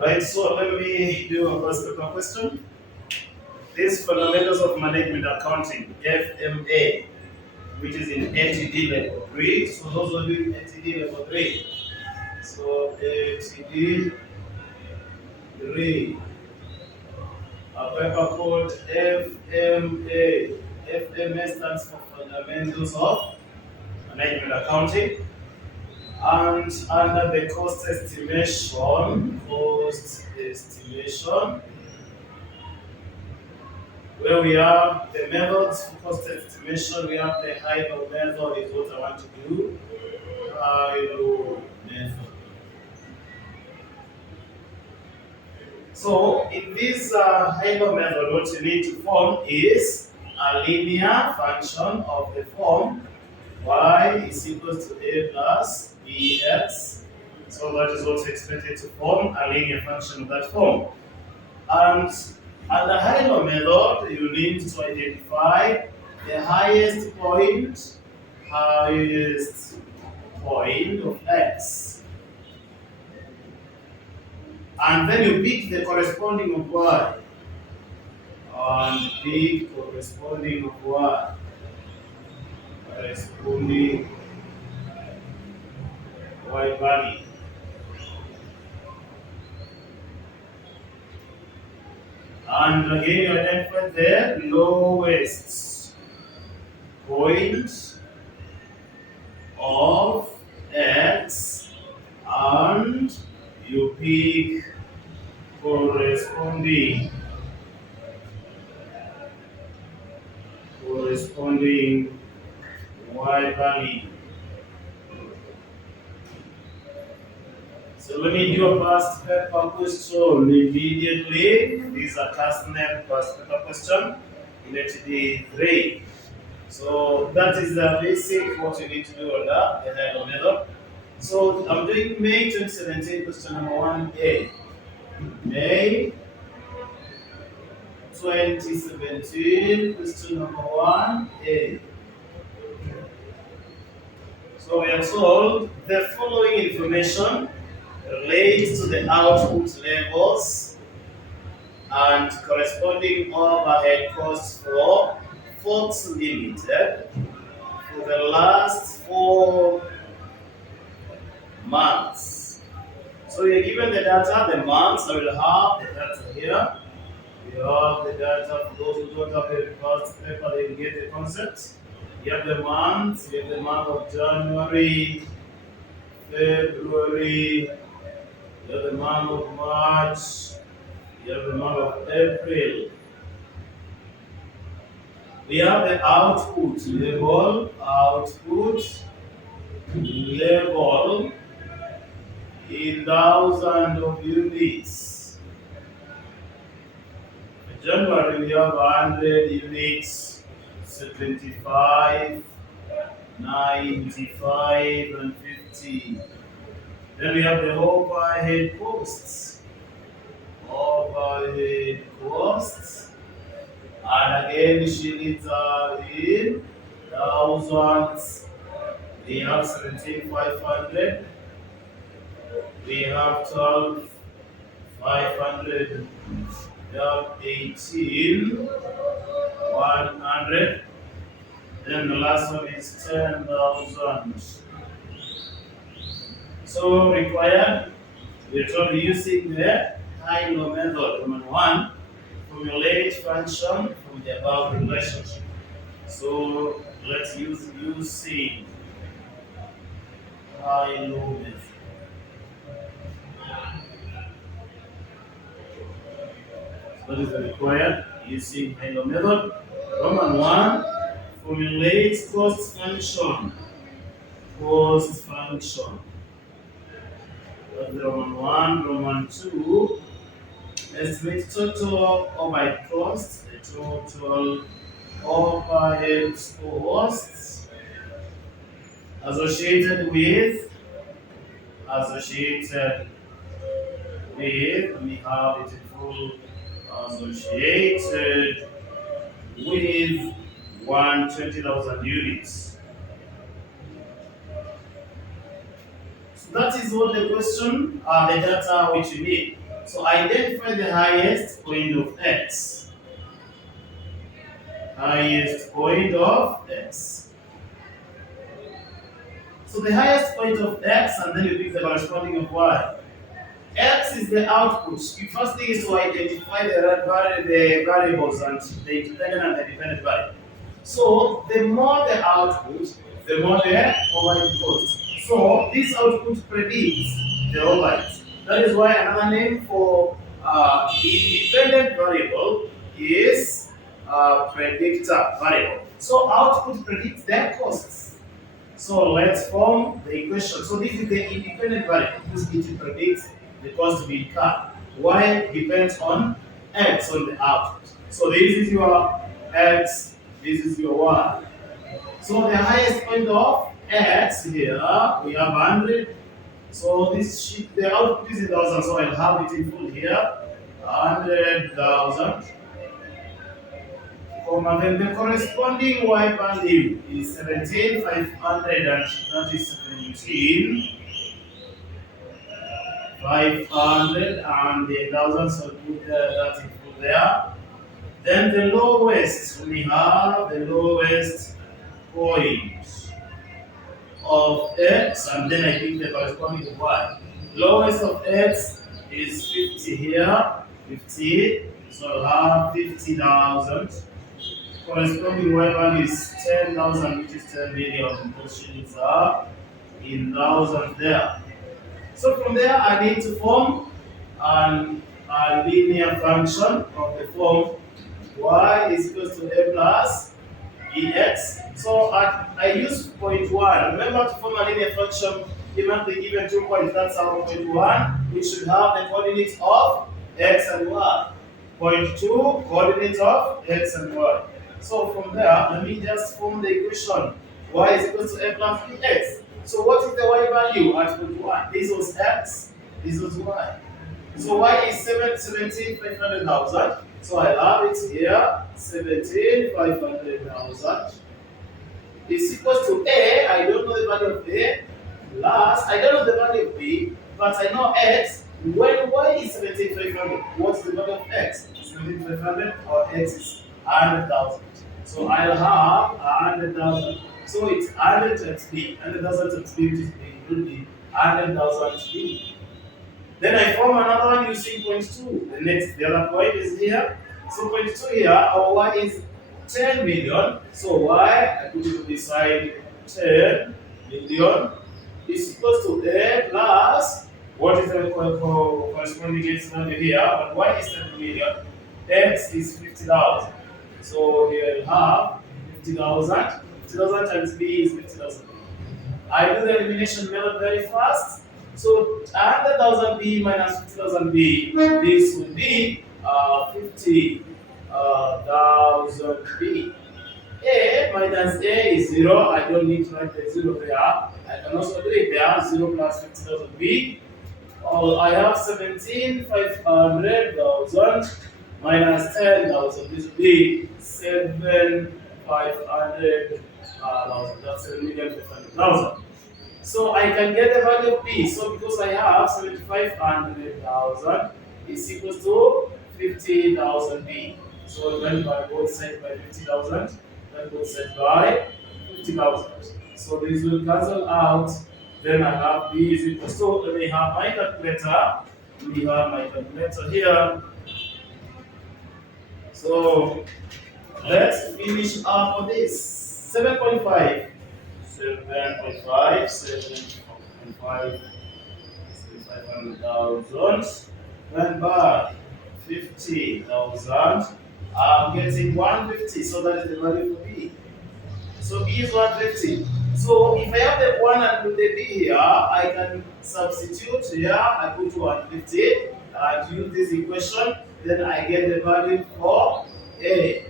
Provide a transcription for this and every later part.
Right, so let me do a first paper question. This Fundamentals of Management Accounting, FMA, which is in ATD level 3. So those are doing ATD level 3. So ATD 3, a paper called FMA. FMA stands for Fundamentals of Management Accounting. And under the cost estimation, where we have the methods for cost estimation, we have the high-low method is what I want to do. High-low method. So in this high-low method, what you need to form is a linear function of the form y is equals to a plus bx. So that is what's expected to form a linear function of that form. And under high-low method, you need to identify the highest point of x. And then you pick the corresponding of y. And pick corresponding of y. Corresponding y value. And again, you identify the lowest point of x, and you pick corresponding y value. So let me do a past paper question immediately. This is a custom past paper question in ATD 3. So that is the basic what you need to do on the high-low method. So I'm doing May 2017 question number 1A. May 2017 question number 1A. So we are told the following information relates to the output levels and corresponding overhead costs for Fox Limited for the last 4 months. So you're given the data, the months. I will have the data here. You have the data. For those who don't have the past paper, they will get the concept. You have the months. You have the month of January, February. You have the month of March. You have the month of April. We have the output level in thousands of units. In January we have 100 units, 75, 95, and 50. Then we have the overhead costs. And again, shillings are in thousands. We have 17,500. We have 12,500. We have 18,100. Then the last one is 10,000. So required, we're totally using the high-low method. Number 1, formulate function from the above relationship. So let's use using high-low method. What is required using high-low method? Roman 1, formulate cost function. That's Roman 1. Roman 2, estimate total overhead costs, the total overhead costs associated with, let me have it in full, associated with 120,000 units. So that is what the question, the data which you need. So identify the highest point of x. Highest point of x. So the highest point of x, and then you pick the corresponding of y. X is the output. The first thing is to identify the variables and the independent and the dependent variable. So the more the output, the more the overhead cost. So this output predicts the overhead. That is why another name for independent variable is predictor variable. So output predicts their costs. So let's form the equation. So this is the independent variable because it predicts the cost to be incurred. Y depends on x on the output. So this is your x, this is your y. So the highest point of x here, we have 100. So this sheet, the output is in thousand, so I'll have it in full here. 100,000. And then the corresponding y value is 17,500, and that is 17,500, and the thousands, so put that in full there. Then the lowest, we have the lowest point of x, and then I think the corresponding y. Lowest of x is 50 here, 50, so I'll have 50,000. Corresponding y value is 10,000, which is 10 million. Those shillings are in thousands there. So from there, I need to form a linear function of the form y is equal to a plus ex. So I use point 1. Remember, to form a linear function, given the given 2 points, that's our point 1. We should have the coordinates of x and y. Point 2, coordinates of x and y. So from there, let me just form the equation. Y is equal to a plus bx. So what is the y value at point 1? This was x, this was y. So y is 17,500,000. So I have it here, 17,500,000 is equal to a, I don't know the value of a, plus, I don't know the value of b, but I know x. When y is 17,500, what's the value of x? 17,500, or x is 100,000. So I'll have 100,000. So it's 100 times b. 100,000 times b, which is b, will be 100,000 b. Then I form another one using point 2. The other point is here. So point 2 here, our y is 10 million. So y, I put it beside 10 million is equal to a plus, what is the corresponding x value here? But y is 10 million, x is 50,000. So here you have 50,000. 50,000 times b is 50,000. I do the elimination method very fast. So 100,000 b minus 50,000 b, this will be 50,000 b. A minus a is 0. I don't need to write the 0 there. I can also do it there. 0 plus 50,000 b. I have 17,500,000 minus 10,000. This will be 7,500,000. That's 7,500,000. So I can get the value of b. So because I have 7,500,000 is equal to 50,000 b. So divide by both sides by 50,000, then both sides by 50,000. So this will cancel out. Then I have b is equal to, let me have my calculator. We have my calculator here. So let's finish up on this. 7.5. 7,500,000. Then by 50,000. I'm getting 150. So that is the value for b. So b is 150. So if I have the 1 and the b here, I can substitute here. I put 150 and use this equation. Then I get the value for a.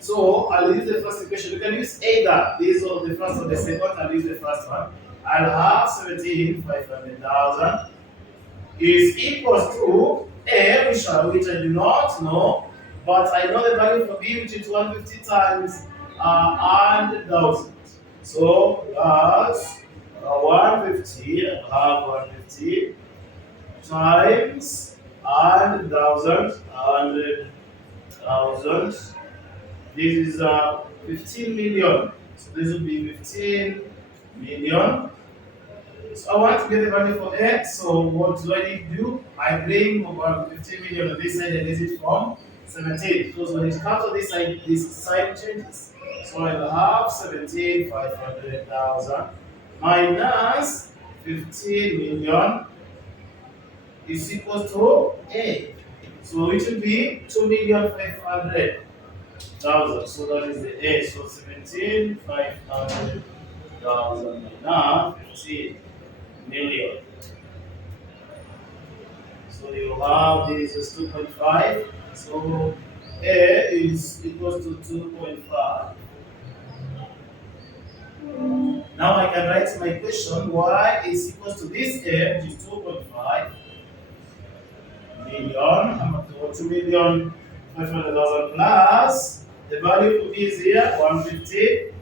So I'll use the first equation. You can use either this or the first or the second. I'll use the first one. I'll have 17,500,000 is equals to a, which I do not know, but I know the value for b, which is 150 times 100,000. So plus 150, I have 150 times 100,000. This is 15 million. So this will be 15 million. So I want to get the value for x. So what do I need to do? I bring over 15 million on this side and this is from 17. Because when it comes to this side changes. So I'll have 17,500,000 minus 15 million is equal to A. So it will be 2,500,000. So that is the A. So 17,500,000 minus 15 million. So you have this is 2.5. So A is equals to 2.5. Now I can write my question. Y is equals to this A, which is 2.5 million. I'm up to 2,500,000 plus the value for this here 150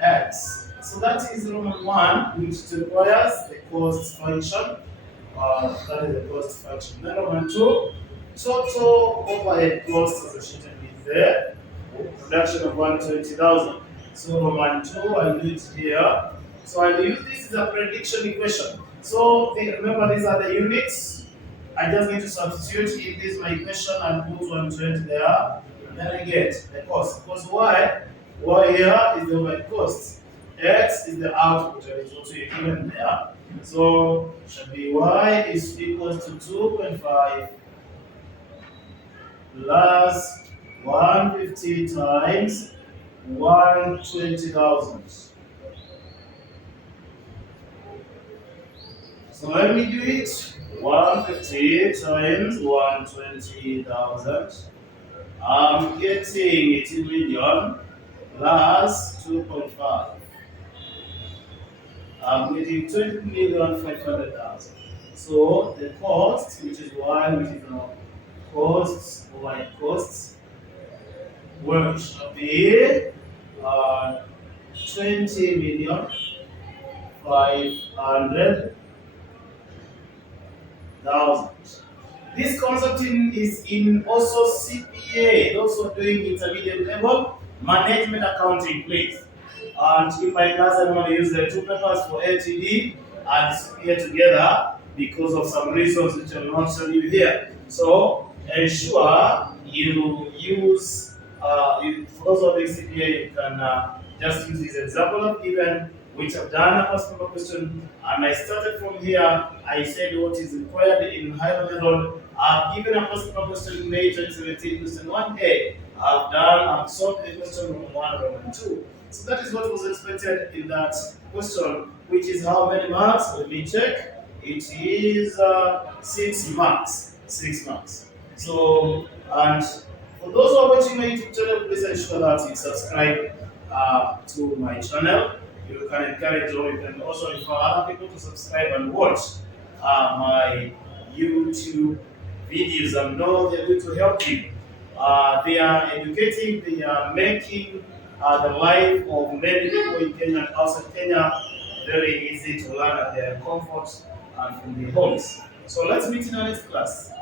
x. So that is Roman 1, which requires the cost function. That is the cost function. Then Roman 2, total overhead cost associated with the production of 120,000. So Roman 2, I'll do it here. So I'll use this as a prediction equation. So remember, these are the units. I just need to substitute in this my equation and put 120 there. And then I get the cost. Because y here is the overhead cost. X is the output, and it's also given there. So should be y is equals to 2.5 plus 150 times 120,000. So let me do it. 150 times 120,000. I'm getting 18 million plus 2.5. I'm getting 20,500,000. So the cost, which is y, which is our costs, y costs, which will be 20,500,000. This concept is in also CPA, also doing intermediate level management accounting, please. And in my class, I'm going to use the two papers for ATD and CPA together because of some reasons which I will not show you here. So ensure you use, for those of the CPA, you can just use this example of given, which I've done a first paper question, and I started from here. I said what is required in higher method. I've given a first paper question in May 2017, question 1A. I've solved the question from 1 and 2. So that is what was expected in that question, which is how many marks? Let me check. It is 6 marks. 6 marks. So, and for those who are watching my YouTube channel, please ensure that you subscribe to my channel. You can encourage, or you can also refer other people to subscribe and watch my YouTube videos. I know they're going to help you. They are educating, they are making the life of many people in Kenya and outside Kenya very easy to learn at their comfort and from their homes. So let's meet in our next class.